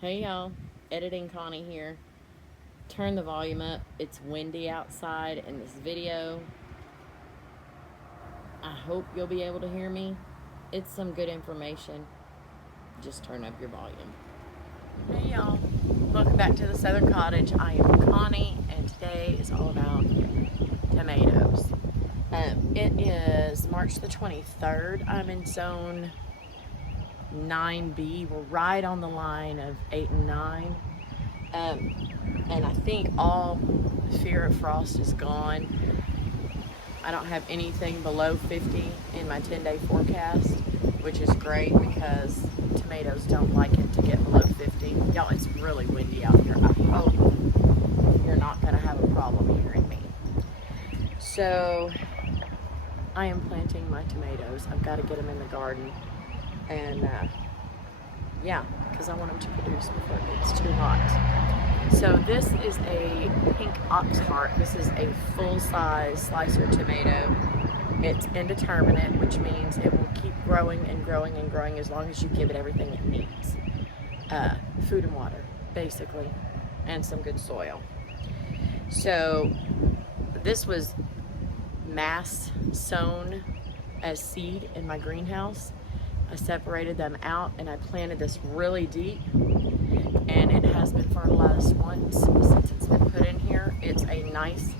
Hey y'all, editing Connie here. Turn the volume up. It's windy outside in this video. I hope you'll be able to hear me. It's some good information. Just turn up your volume. Hey y'all, welcome back to the Southern Cottage. I am Connie and today is all about tomatoes. It is March the 23rd. I'm in zone 9B. We're right on the line of 8 and 9. And I think all fear of frost is gone. I don't have anything below 50 in my 10-day forecast, which is great because tomatoes don't like it to get below 50. Y'all, it's really windy out here. I hope you're not going to have a problem hearing me. So I am planting my tomatoes. I've got to get them in the garden. And yeah, because I want them to produce before it gets too hot. So this is a pink ox heart. This is a full-size slicer tomato. It's indeterminate, which means it will keep growing and growing and growing as long as you give it everything it needs. Food and water, basically, and some good soil. So this was mass sown as seed in my greenhouse. I separated them out and I planted this really deep, and it has been fertilized once since it's been put in here. It's a nice,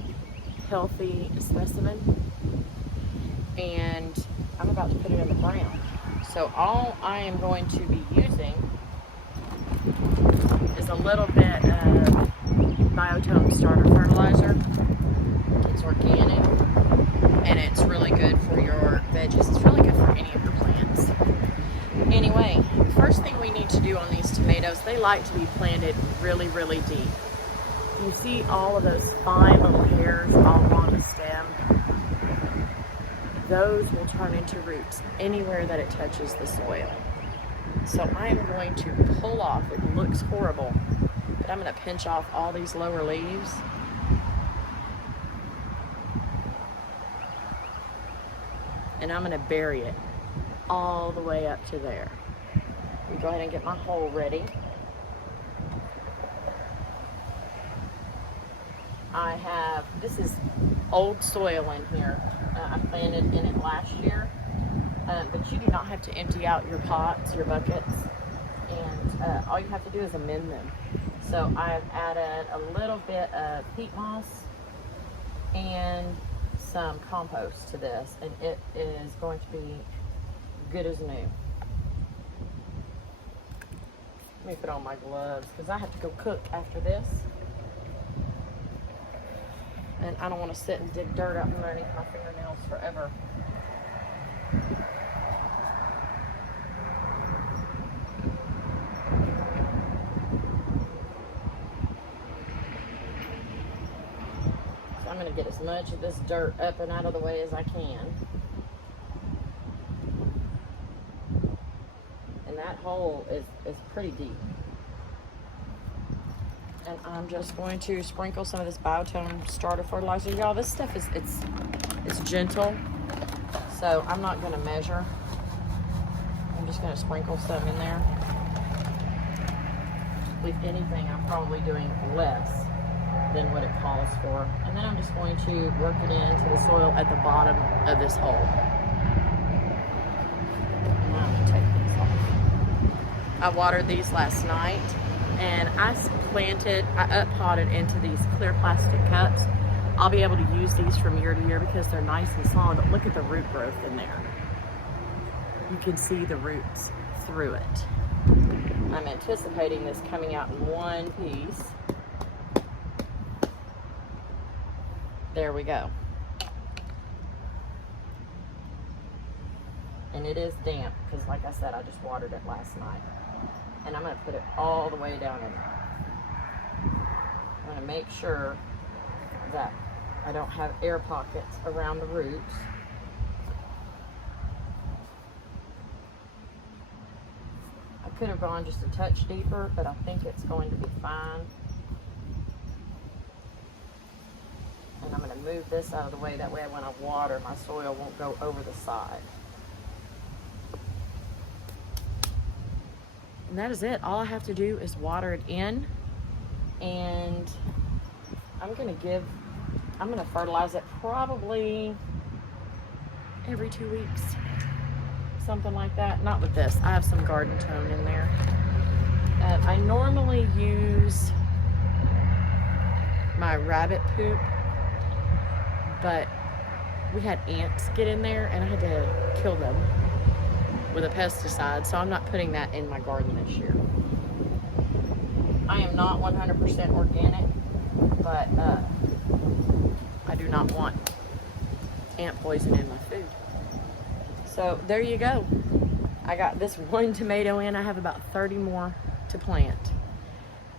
healthy specimen, and I'm about to put it in the ground. So all I am going to be using is a little bit of Biotone starter fertilizer. It's organic and it's really good for your veggies. It's really good for any of your plants. Anyway, first thing we need to do on these tomatoes, they like to be planted really, really deep. You see all of those fine little hairs all along the stem? Those will turn into roots anywhere that it touches the soil. So I am going to pull off, it looks horrible, but I'm going to pinch off all these lower leaves. And I'm going to bury it all the way up to there. Let me go ahead and get my hole ready. This is old soil in here. I planted in it last year, but you do not have to empty out your pots, your buckets, and all you have to do is amend them. So I've added a little bit of peat moss and some compost to this, and it is going to be good as new. Let me put on my gloves because I have to go cook after this, and I don't want to sit and dig dirt up underneath my fingernails forever. So I'm going to get as much of this dirt up and out of the way as I can. That hole is pretty deep. And I'm just going to sprinkle some of this Biotone starter fertilizer. Y'all, this stuff it's gentle, so I'm not going to measure. I'm just going to sprinkle some in there. With anything, I'm probably doing less than what it calls for. And then I'm just going to work it into the soil at the bottom of this hole. And I'm going to take these off. I watered these last night, and I up-potted into these clear plastic cups. I'll be able to use these from year to year because they're nice and solid, but look at the root growth in there. You can see the roots through it. I'm anticipating this coming out in one piece. There we go. And it is damp because, like I said, I just watered it last night. And I'm going to put it all the way down in there. I'm going to make sure that I don't have air pockets around the roots. I could have gone just a touch deeper, but I think it's going to be fine. And I'm going to move this out of the way. That way when I water, my soil won't go over the side. And that is it. All I have to do is water it in, and I'm gonna fertilize it probably every 2 weeks, something like that. Not with this. I have some garden tone in there. I normally use my rabbit poop, but we had ants get in there and I had to kill them with a pesticide, so I'm not putting that in my garden this year. I am not 100% organic, but I do not want ant poison in my food. So there you go. I got this one tomato in. I have about 30 more to plant.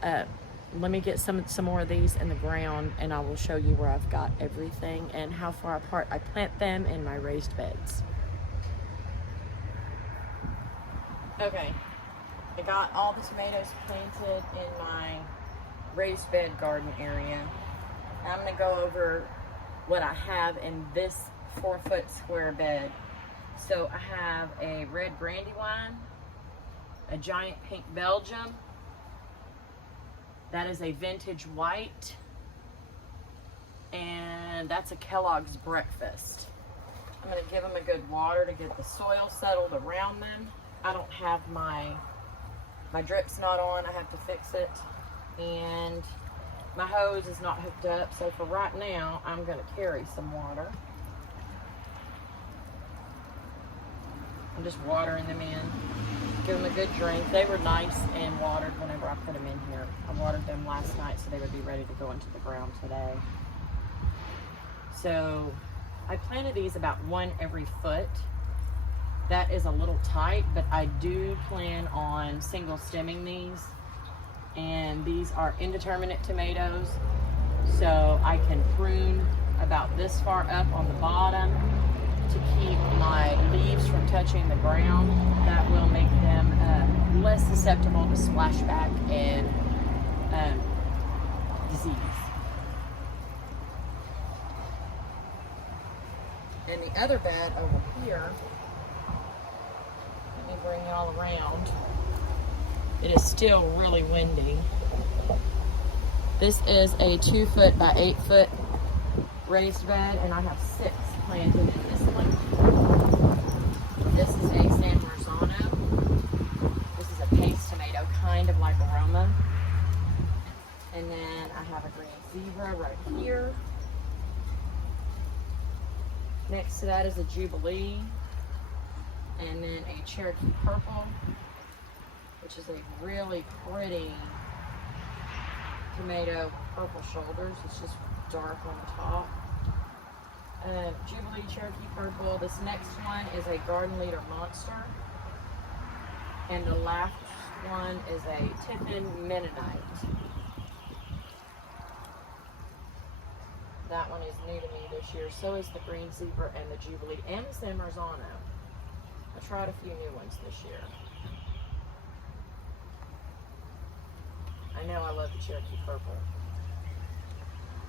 Let me get some more of these in the ground, and I will show you where I've got everything and how far apart I plant them in my raised beds. Okay, I got all the tomatoes planted in my raised bed garden area. I'm gonna go over what I have in this 4-foot square bed. So I have a red brandywine, a giant pink Belgium, that is a vintage white, and that's a Kellogg's breakfast. I'm gonna give them a good water to get the soil settled around them. I don't have my drip's not on, I have to fix it, and my hose is not hooked up, so for right now, I'm gonna carry some water. I'm just watering them in, give them a good drink. They were nice and watered whenever I put them in here. I watered them last night so they would be ready to go into the ground today. So I planted these about one every foot. That is a little tight, but I do plan on single stemming these. And these are indeterminate tomatoes, so I can prune about this far up on the bottom to keep my leaves from touching the ground. That will make them less susceptible to splashback and disease. And the other bed over here, let me bring y'all around. It is still really windy. This is a 2-foot by 8-foot raised bed, and I have 6 planted in this one. This is a San Marzano. This is a paste tomato, kind of like aroma. And then I have a green zebra right here. Next to that is a Jubilee, and then a Cherokee purple, which is a really pretty tomato, purple shoulders. It's just dark on the top. Jubilee, Cherokee purple. This next one is a Garden Leader Monster, and the last one is a Tiffin Mennonite. That one is new to me this year. So is the green zebra and the Jubilee and the San Marzano. I tried a few new ones this year. I know I love the Cherokee purple.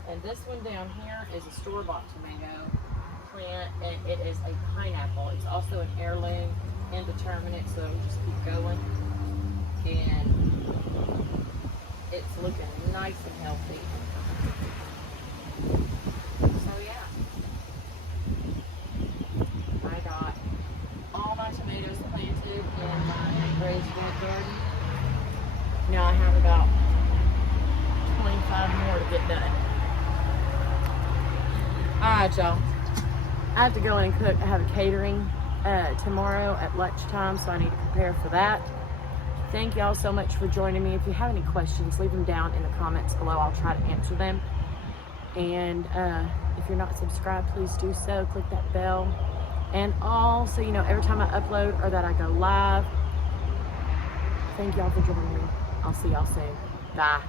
And this one down here is a store-bought tomato plant, and it is a pineapple. It's also an heirloom, indeterminate, so it'll just keep going. And it's looking nice and healthy. So yeah, I got all my tomatoes planted in my raised bed garden. Now I have about 25 more to get done. Alright, y'all. I have to go in and cook. I have a catering tomorrow at lunchtime, so I need to prepare for that. Thank y'all so much for joining me. If you have any questions, leave them down in the comments below. I'll try to answer them. And if you're not subscribed, please do so. Click that bell. And all, so you know every time I upload or that I go live. Thank y'all for joining me. I'll see y'all soon. Bye.